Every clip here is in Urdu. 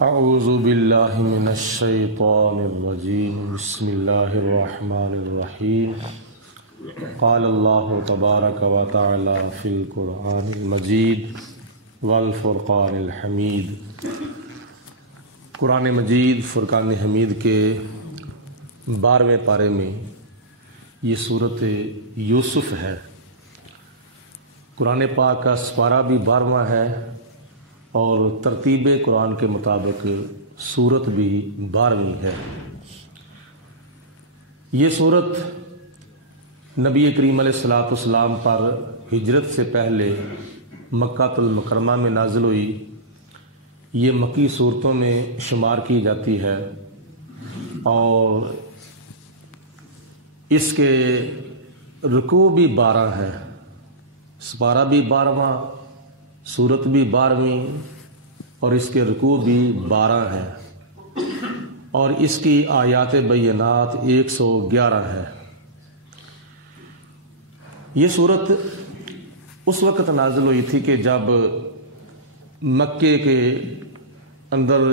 اعوذ باللہ من الشیطان الرجیم بسم اللہ الرحمن الرحیم قال اللہ تبارک و تعالی فی القرآن المجید والفرقان الحمید۔ قرآن مجید فرقان حمید کے 12ویں پارے میں یہ صورت یوسف ہے۔ قرآن پاک کا سپارہ بھی 12واں ہے اور ترتیب قرآن کے مطابق سورت بھی 12ویں ہے۔ یہ سورت نبی کریم علیہ الصلوۃ والسلام پر ہجرت سے پہلے مکہ المکرمہ میں نازل ہوئی۔ یہ مکی صورتوں میں شمار کی جاتی ہے اور اس کے رکوع بھی 12 ہیں، سپارہ بھی 12واں، سورت بھی 12ویں اور اس کے رکوع بھی 12 ہیں اور اس کی آیات بینات 111 ہے۔ یہ صورت اس وقت نازل ہوئی تھی کہ جب مکے کے اندر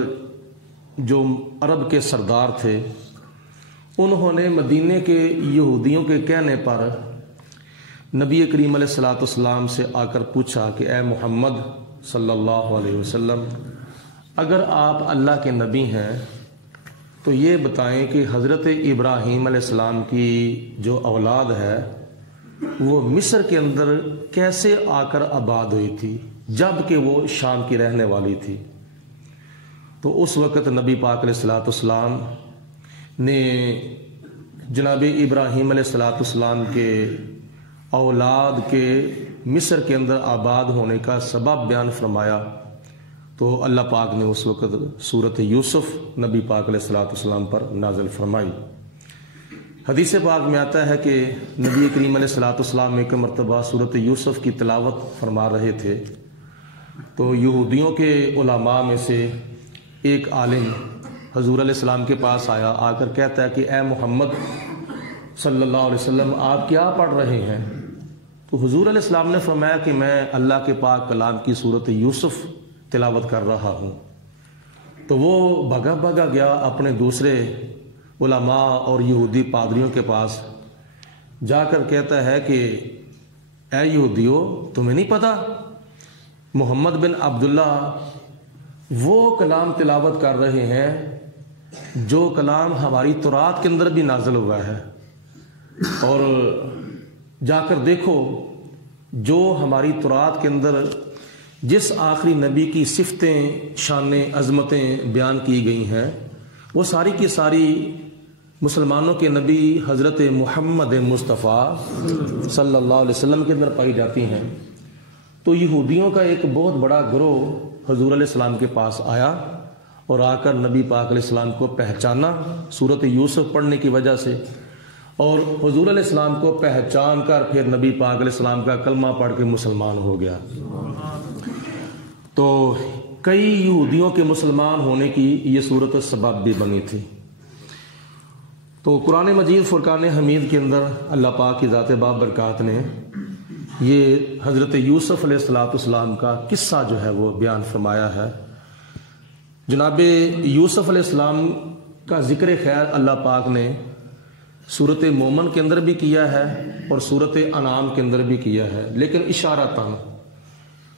جو عرب کے سردار تھے انہوں نے مدینے کے یہودیوں کے کہنے پر نبی کریم علیہ الصلوۃ والسلام سے آ کر پوچھا کہ اے محمد صلی اللہ علیہ وسلم، اگر آپ اللہ کے نبی ہیں تو یہ بتائیں کہ حضرت ابراہیم علیہ السلام کی جو اولاد ہے وہ مصر کے اندر کیسے آ کر آباد ہوئی تھی جب کہ وہ شام کی رہنے والی تھی؟ تو اس وقت نبی پاک علیہ الصلوۃ والسلام نے جناب ابراہیم علیہ الصلوۃ والسلام کے اولاد کے مصر کے اندر آباد ہونے کا سبب بیان فرمایا تو اللہ پاک نے اس وقت سورت یوسف نبی پاک علیہ الصلوۃ والسلام پر نازل فرمائی۔ حدیث پاک میں آتا ہے کہ نبی کریم علیہ الصلوۃ والسلام ایک مرتبہ سورت یوسف کی تلاوت فرما رہے تھے تو یہودیوں کے علماء میں سے ایک عالم حضور علیہ السلام کے پاس آیا، آ کر کہتا ہے کہ اے محمد صلی اللہ علیہ وسلم، آپ کیا پڑھ رہے ہیں؟ تو حضور علیہ السلام نے فرمایا کہ میں اللہ کے پاک کلام کی سورت یوسف تلاوت کر رہا ہوں۔ تو وہ بھگا گیا اپنے دوسرے علماء اور یہودی پادریوں کے پاس، جا کر کہتا ہے کہ اے یہودیو، تمہیں نہیں پتہ محمد بن عبداللہ وہ کلام تلاوت کر رہے ہیں جو کلام ہماری تورات کے اندر بھی نازل ہوا ہے، اور جا کر دیکھو جو ہماری تورات کے اندر جس آخری نبی کی صفتیں، شانیں، عظمتیں بیان کی گئی ہیں وہ ساری کی ساری مسلمانوں کے نبی حضرت محمد مصطفیٰ صلی اللہ علیہ وسلم کے اندر پائی جاتی ہیں۔ تو یہودیوں کا ایک بہت بڑا گروہ حضور علیہ السلام کے پاس آیا اور آ کر نبی پاک علیہ السلام کو پہچانا سورت یوسف پڑھنے کی وجہ سے، اور حضور علیہ السلام کو پہچان کر پھر نبی پاک علیہ السلام کا کلمہ پڑھ کے مسلمان ہو گیا۔ تو کئی یہودیوں کے مسلمان ہونے کی یہ صورت سبب بھی بنی تھی۔ تو قرآن مجید فرقان حمید کے اندر اللہ پاک کی ذات بابرکات نے یہ حضرت یوسف علیہ الصلوۃ والسلام کا قصہ جو ہے وہ بیان فرمایا ہے۔ جناب یوسف علیہ السلام کا ذکر خیر اللہ پاک نے سورت مومن کے اندر بھی کیا ہے اور سورت انعام کے اندر بھی کیا ہے، لیکن اشارتاً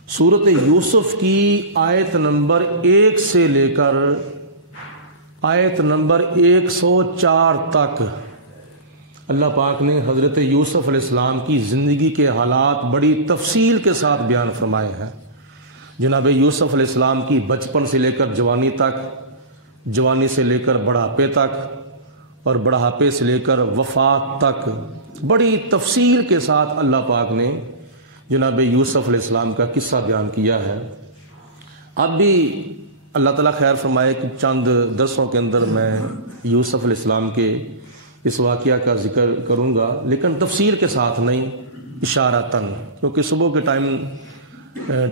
سورت یوسف کی آیت نمبر 1 سے لے کر آیت نمبر 104 تک اللہ پاک نے حضرت یوسف علیہ السلام کی زندگی کے حالات بڑی تفصیل کے ساتھ بیان فرمائے ہیں۔ جناب یوسف علیہ السلام کی بچپن سے لے کر جوانی تک، جوانی سے لے کر بڑھاپے تک اور بڑھاپے سے لے کر وفات تک بڑی تفصیل کے ساتھ اللہ پاک نے جناب یوسف علیہ السلام کا قصہ بیان کیا ہے۔ اب بھی اللہ تعالیٰ خیر فرمائے کہ چند درسوں کے اندر میں یوسف علیہ السلام کے اس واقعہ کا ذکر کروں گا، لیکن تفصیل کے ساتھ نہیں، اشارتاً، کیونکہ صبح کے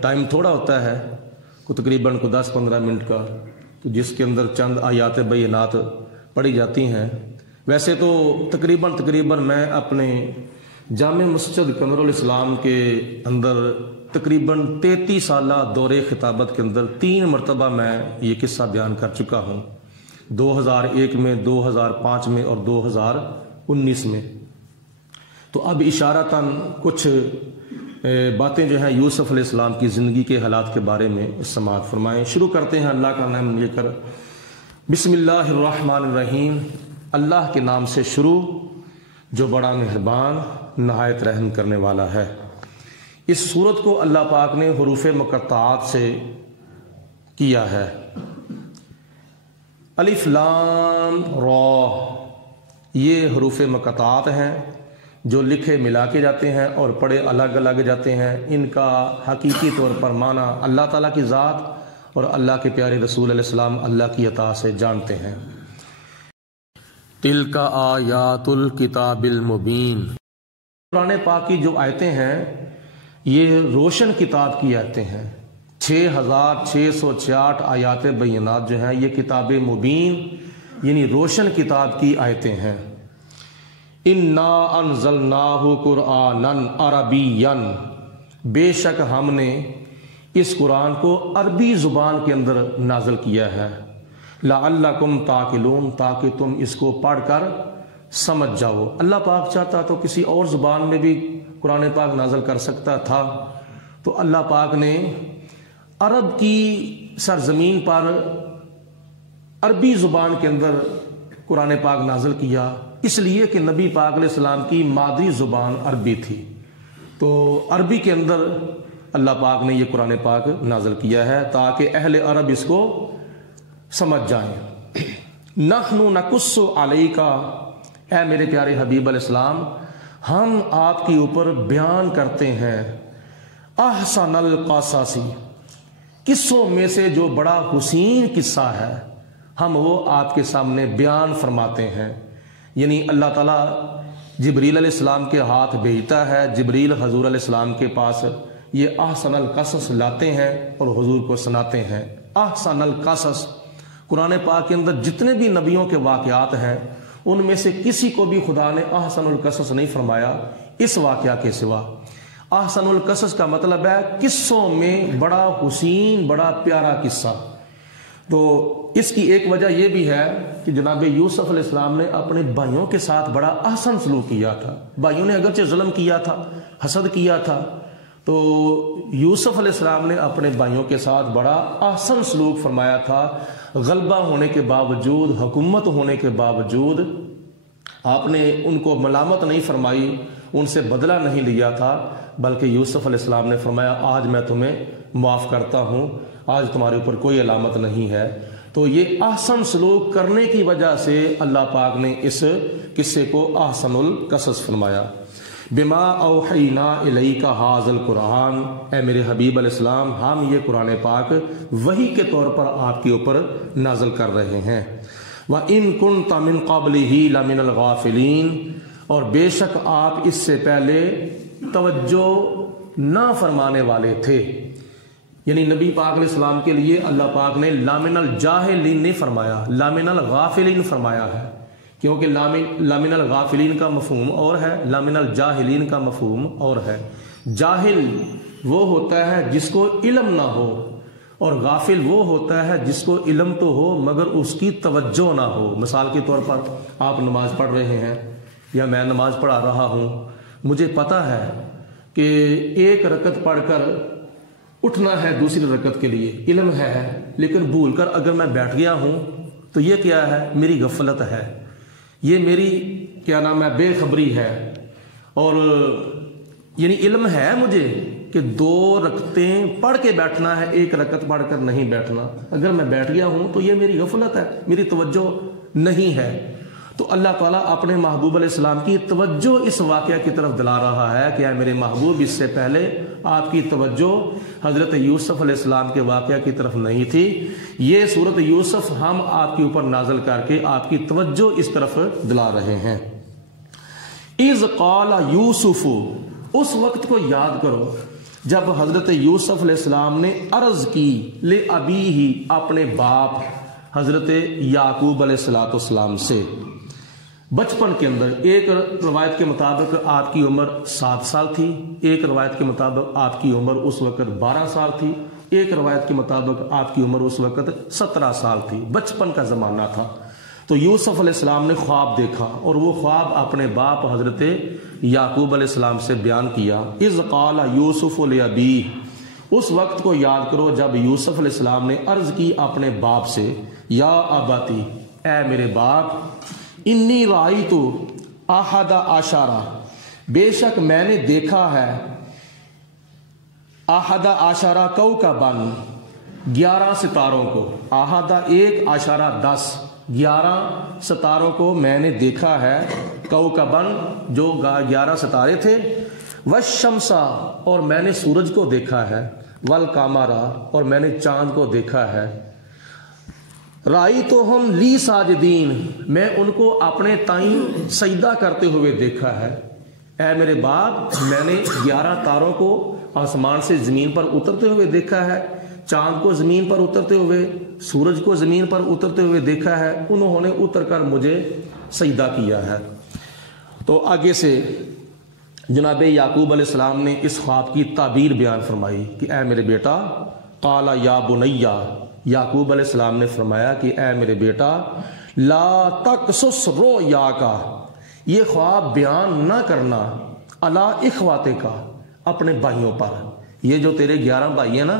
ٹائم تھوڑا ہوتا ہے، تقریباً 10-15 منٹ کا، تو جس کے اندر چند آیات بینات پڑھی جاتی ہیں۔ ویسے تو تقریباً میں اپنے جامع مسجد قمر الاسلام کے اندر تقریباً 33 سالہ دورے خطابت کے اندر 3 مرتبہ میں یہ قصہ بیان کر چکا ہوں، 2001 میں، 2005 میں اور 2019 میں۔ تو اب اشارتاً کچھ باتیں جو ہیں یوسف علیہ السلام کی زندگی کے حالات کے بارے میں سماعت فرمائیں۔ شروع کرتے ہیں اللہ کا نام لے کر، بسم اللہ الرحمن الرحیم، اللہ کے نام سے شروع جو بڑا مہربان نہایت رحم کرنے والا ہے۔ اس صورت کو اللہ پاک نے حروف مقطعات سے کیا ہے۔ الف لام را، یہ حروف مقطعات ہیں جو لکھے ملا کے جاتے ہیں اور پڑھے الگ الگ جاتے ہیں۔ ان کا حقیقی طور پر معنی اللہ تعالیٰ کی ذات اور اللہ کے پیارے رسول علیہ السلام اللہ کی عطا سے جانتے ہیں۔ تلک آیات الکتاب المبین، قرآن پاک کی جو آیتیں ہیں یہ روشن کتاب کی آیتیں ہیں۔ 6666 آیات بینات جو ہیں یہ کتاب مبین یعنی روشن کتاب کی آیتیں ہیں۔ انا انزلناہ قرآنا عربیا، بے شک ہم نے اس قرآن کو عربی زبان کے اندر نازل کیا ہے۔ لعلکم تعقلون، تاکہ تم اس کو پڑھ کر سمجھ جاؤ۔ اللہ پاک چاہتا تو کسی اور زبان میں بھی قرآن پاک نازل کر سکتا تھا، تو اللہ پاک نے عرب کی سرزمین پر عربی زبان کے اندر قرآن پاک نازل کیا، اس لیے کہ نبی پاک علیہ السلام کی مادری زبان عربی تھی، تو عربی کے اندر اللہ پاک نے یہ قرآن پاک نازل کیا ہے تاکہ اہل عرب اس کو سمجھ جائیں۔ نحن نقص علیک، اے میرے پیارے حبیب علیہ السلام، ہم آپ کے اوپر بیان کرتے ہیں احسن القصص، قصوں میں سے جو بڑا حسین قصہ ہے ہم وہ آپ کے سامنے بیان فرماتے ہیں۔ یعنی اللہ تعالیٰ جبریل علیہ السلام کے ہاتھ بھیجتا ہے، جبریل حضور علیہ السلام کے پاس یہ احسن القصص لاتے ہیں اور حضور کو سناتے ہیں۔ احسن القصص، قرآن پاک کے اندر جتنے بھی نبیوں کے واقعات ہیں ان میں سے کسی کو بھی خدا نے احسن القصص نہیں فرمایا اس واقعہ کے سوا۔ احسن القصص کا مطلب ہے قصوں میں بڑا حسین، بڑا پیارا قصہ۔ تو اس کی ایک وجہ یہ بھی ہے کہ جناب یوسف علیہ السلام نے اپنے بھائیوں کے ساتھ بڑا احسن سلوک کیا تھا۔ بھائیوں نے اگرچہ ظلم کیا تھا، حسد کیا تھا، تو یوسف علیہ السلام نے اپنے بھائیوں کے ساتھ بڑا احسن سلوک فرمایا تھا۔ غلبہ ہونے کے باوجود، حکومت ہونے کے باوجود آپ نے ان کو ملامت نہیں فرمائی، ان سے بدلہ نہیں لیا تھا، بلکہ یوسف علیہ السلام نے فرمایا آج میں تمہیں معاف کرتا ہوں، آج تمہارے اوپر کوئی علامت نہیں ہے۔ تو یہ احسن سلوک کرنے کی وجہ سے اللہ پاک نے اس قصے کو احسن القصص فرمایا۔ بما اوحینا الیک ھذا القرآن، اے میرے حبیب علیہ السلام ہم یہ قرآن پاک وحی کے طور پر آپ کے اوپر نازل کر رہے ہیں۔ وَإِن كُنْتَ مِن قَبْلِهِ لَمِنَ الْغَافِلِينَ، اور بے شک آپ اس سے پہلے توجہ نہ فرمانے والے تھے۔ یعنی نبی پاک علیہ السلام کے لیے اللہ پاک نے لامن الجاہلین نہیں فرمایا، لامن الغافلین فرمایا ہے، کیونکہ لامن الغافلین کا مفہوم اور ہے، لامن الجاہلین کا مفہوم اور ہے۔ جاہل وہ ہوتا ہے جس کو علم نہ ہو، اور غافل وہ ہوتا ہے جس کو علم تو ہو مگر اس کی توجہ نہ ہو۔ مثال کے طور پر آپ نماز پڑھ رہے ہیں یا میں نماز پڑھا رہا ہوں، مجھے پتہ ہے کہ ایک رکعت پڑھ کر اٹھنا ہے دوسری رکعت کے لیے، علم ہے، لیکن بھول کر اگر میں بیٹھ گیا ہوں تو یہ کیا ہے؟ میری غفلت ہے، یہ میری کیا نام ہے، بے خبری ہے۔ اور یعنی علم ہے مجھے کہ 2 رکعتیں پڑھ کے بیٹھنا ہے، 1 رکعت پڑھ کر نہیں بیٹھنا، اگر میں بیٹھ گیا ہوں تو یہ میری غفلت ہے، میری توجہ نہیں ہے۔ تو اللہ تعالیٰ اپنے محبوب علیہ السلام کی توجہ اس واقعہ کی طرف دلا رہا ہے کہ اے میرے محبوب، اس سے پہلے آپ کی توجہ حضرت یوسف علیہ السلام کے واقعہ کی طرف نہیں تھی، یہ سورۃ یوسف ہم آپ کے اوپر نازل کر کے آپ کی توجہ اس طرف دلا رہے ہیں۔ اذ قال یوسف، اس وقت کو یاد کرو جب حضرت یوسف علیہ السلام نے عرض کی لِأَبِيهِ، اپنے باپ حضرت یعقوب علیہ السلام سے، بچپن کے اندر ایک روایت کے مطابق آپ کی عمر 7 سال تھی، ایک روایت کے مطابق آپ کی عمر اس وقت 12 سال تھی، ایک روایت کے مطابق آپ کی عمر اس وقت 17 سال تھی، بچپن کا زمانہ تھا۔ تو یوسف علیہ السلام نے خواب دیکھا اور وہ خواب اپنے باپ حضرت یعقوب علیہ السلام سے بیان کیا۔ اذ قال یوسف لابیہ، اس وقت کو یاد کرو جب یوسف علیہ السلام نے عرض کی اپنے باپ سے، یا اباتی، اے میرے باپ، انی رأیت احد عشرہ، بے شک میں نے دیکھا ہے، احد عشرہ کوکبا، 11 ستاروں کو، احد 1 عشرہ 10، 11 ستاروں کو میں نے دیکھا ہے، کوکبا جو 11 ستارے تھے، والشمس اور میں نے سورج کو دیکھا ہے، والقمر اور میں نے چاند کو دیکھا ہے، رأیتہم لی ساجدین، میں ان کو اپنے تائیں سجدہ کرتے ہوئے دیکھا ہے۔ اے میرے باپ، میں نے 11 تاروں کو آسمان سے زمین پر اترتے ہوئے دیکھا ہے، چاند کو زمین پر اترتے ہوئے، سورج کو زمین پر اترتے ہوئے دیکھا ہے، انہوں نے اتر کر مجھے سجدہ کیا ہے۔ تو آگے سے جناب یعقوب علیہ السلام نے اس خواب کی تعبیر بیان فرمائی کہ اے میرے بیٹا، قال یا بنیا، یعقوب علیہ السلام نے فرمایا کہ اے میرے بیٹا، لا تقصص رؤیاک، یہ خواب بیان نہ کرنا، علی اخواتک، اپنے بھائیوں پر، یہ جو تیرے 11 بھائی ہیں نا،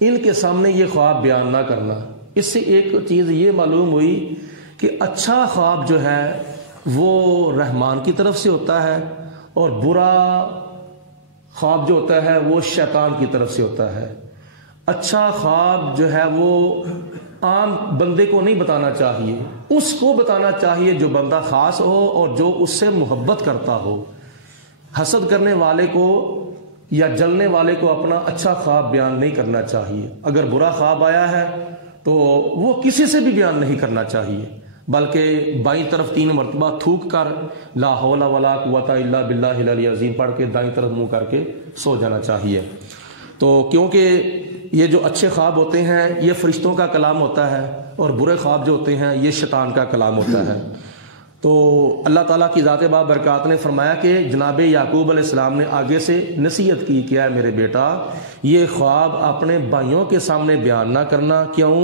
ان کے سامنے یہ خواب بیان نہ کرنا۔ اس سے ایک چیز یہ معلوم ہوئی کہ اچھا خواب جو ہے وہ رحمان کی طرف سے ہوتا ہے، اور برا خواب جو ہوتا ہے وہ شیطان کی طرف سے ہوتا ہے۔ اچھا خواب جو ہے وہ عام بندے کو نہیں بتانا چاہیے، اس کو بتانا چاہیے جو بندہ خاص ہو اور جو اس سے محبت کرتا ہو۔ حسد کرنے والے کو یا جلنے والے کو اپنا اچھا خواب بیان نہیں کرنا چاہیے۔ اگر برا خواب آیا ہے تو وہ کسی سے بھی بیان نہیں کرنا چاہیے، بلکہ بائیں طرف 3 مرتبہ تھوک کر لا حول ولا قوت الا باللہ العلی العظیم پڑھ کے دائیں طرف منہ کر کے سو جانا چاہیے۔ تو کیونکہ یہ جو اچھے خواب ہوتے ہیں یہ فرشتوں کا کلام ہوتا ہے، اور برے خواب جو ہوتے ہیں یہ شیطان کا کلام ہوتا ہے۔ تو اللہ تعالیٰ کی ذات بابرکات نے فرمایا کہ جناب یعقوب علیہ السلام نے آگے سے نصیحت کی کہ اے میرے بیٹا، یہ خواب اپنے بھائیوں کے سامنے بیان نہ کرنا، کیوں؟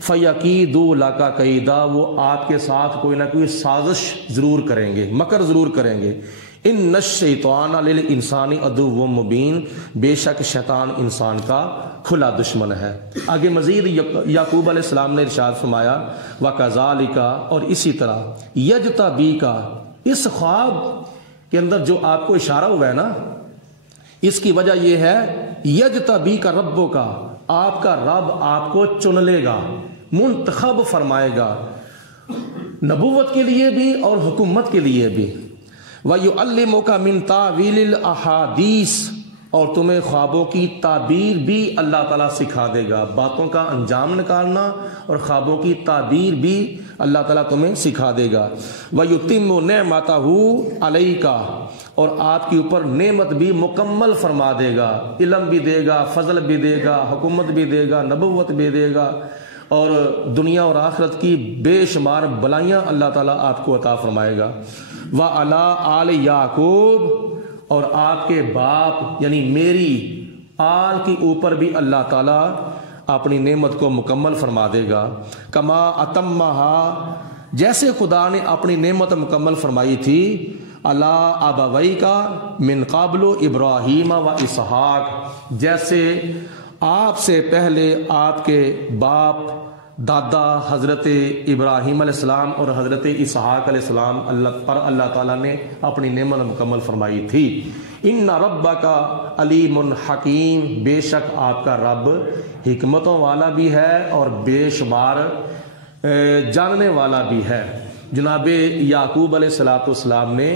فَيَكِيدُوا لَكَ كَيْدًا، وہ آپ کے ساتھ کوئی نہ کوئی سازش ضرور کریں گے، مکر ضرور کریں گے۔ ان الشیطان للانسان عدو مبین، بے شک شیطان انسان کا کھلا دشمن ہے۔ آگے مزید یعقوب علیہ السلام نے ارشاد فرمایا وَكَذَلِكَ، اور اسی طرح يَجْتَبِيكَ، اس خواب کے اندر جو آپ کو اشارہ ہوا ہے نا، اس کی وجہ یہ ہے يَجْتَبِيكَ رَبُّكَ، آپ کا رب آپ کو چن لے گا، منتخب فرمائے گا، نبوت کے لیے بھی اور حکومت کے لیے بھی۔ وَيُعَلِّمُكَ مِن تَأْوِيلِ الْأَحَادِيثِ، اور تمہیں خوابوں کی تعبیر بھی اللہ تعالیٰ سکھا دے گا، باتوں کا انجام نکالنا اور خوابوں کی تعبیر بھی اللہ تعالیٰ تمہیں سکھا دے گا۔ وَيُتِمُّ نِعْمَتَهُ عَلَيْكَ، اور آپ کے اوپر نعمت بھی مکمل فرما دے گا، علم بھی دے گا، فضل بھی دے گا، حکومت بھی دے گا، نبوت بھی دے گا، اور دنیا اور آخرت کی بے شمار بلائیاں اللہ تعالیٰ آپ کو عطا فرمائے گا۔ وَعَلَىٰ آلِ یعقوب، اور آپ کے باپ یعنی میری آل کے اوپر بھی اللہ تعالیٰ اپنی نعمت کو مکمل فرما دے گا۔ کما اتمہا، جیسے خدا نے اپنی نعمت مکمل فرمائی تھی، علی ابویک من قبل ابراہیم و اسحاق، جیسے آپ سے پہلے آپ کے باپ دادا حضرت ابراہیم علیہ السلام اور حضرت اسحاق علیہ السلام اللہ تعالیٰ نے اپنی نعمت مکمل فرمائی تھی۔ ان ربک علیم حکیم، بے شک آپ کا رب حکمتوں والا بھی ہے اور بے شمار جاننے والا بھی ہے۔ جناب یعقوب علیہ السلام نے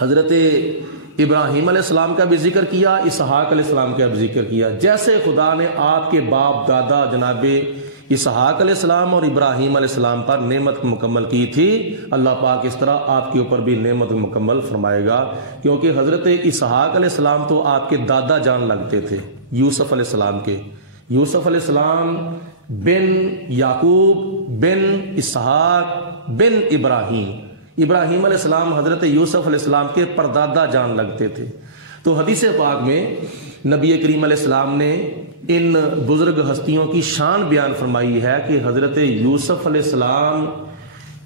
حضرت ابراہیم علیہ السلام کا بھی ذکر کیا، اسحاق علیہ السلام کا بھی ذکر کیا۔ جیسے خدا نے آپ کے باپ دادا جناب اسحاق علیہ السلام اور ابراہیم علیہ السلام پر نعمت مکمل کی تھی، اللہ پاک اس طرح آپ کے اوپر بھی نعمت مکمل فرمائے گا، کیونکہ حضرت اسحاق علیہ السلام تو آپ کے دادا جان لگتے تھے یوسف علیہ السلام کے۔ یوسف علیہ السلام بن یعقوب بن اسحاق بن ابراہیم، ابراہیم علیہ السلام حضرت یوسف علیہ السلام کے پردادا جان لگتے تھے۔ تو حدیث پاک میں نبی کریم علیہ السلام نے ان بزرگ ہستیوں کی شان بیان فرمائی ہے کہ حضرت یوسف علیہ السلام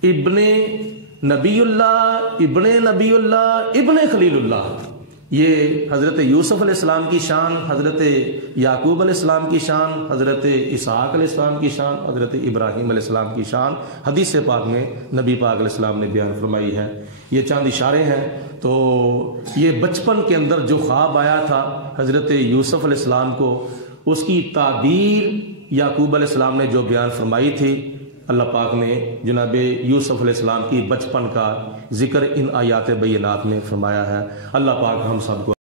ابن نبی اللہ ابن خلیل اللہ، یہ حضرت یوسف علیہ السلام کی شان، حضرت یعقوب علیہ السلام کی شان، حضرت اسحاق علیہ السلام کی شان، حضرت ابراہیم علیہ السلام کی شان حدیث پاک میں نبی پاک علیہ السلام نے بیان فرمائی ہے۔ یہ چند اشارے ہیں۔ تو یہ بچپن کے اندر جو خواب آیا تھا حضرت یوسف علیہ السلام کو، اس کی تعبیر یعقوب علیہ السلام نے جو بیان فرمائی تھی، اللہ پاک نے جناب یوسف علیہ السلام کی بچپن کا ذکر ان آیات بینات میں فرمایا ہے۔ اللہ پاک ہم سب کو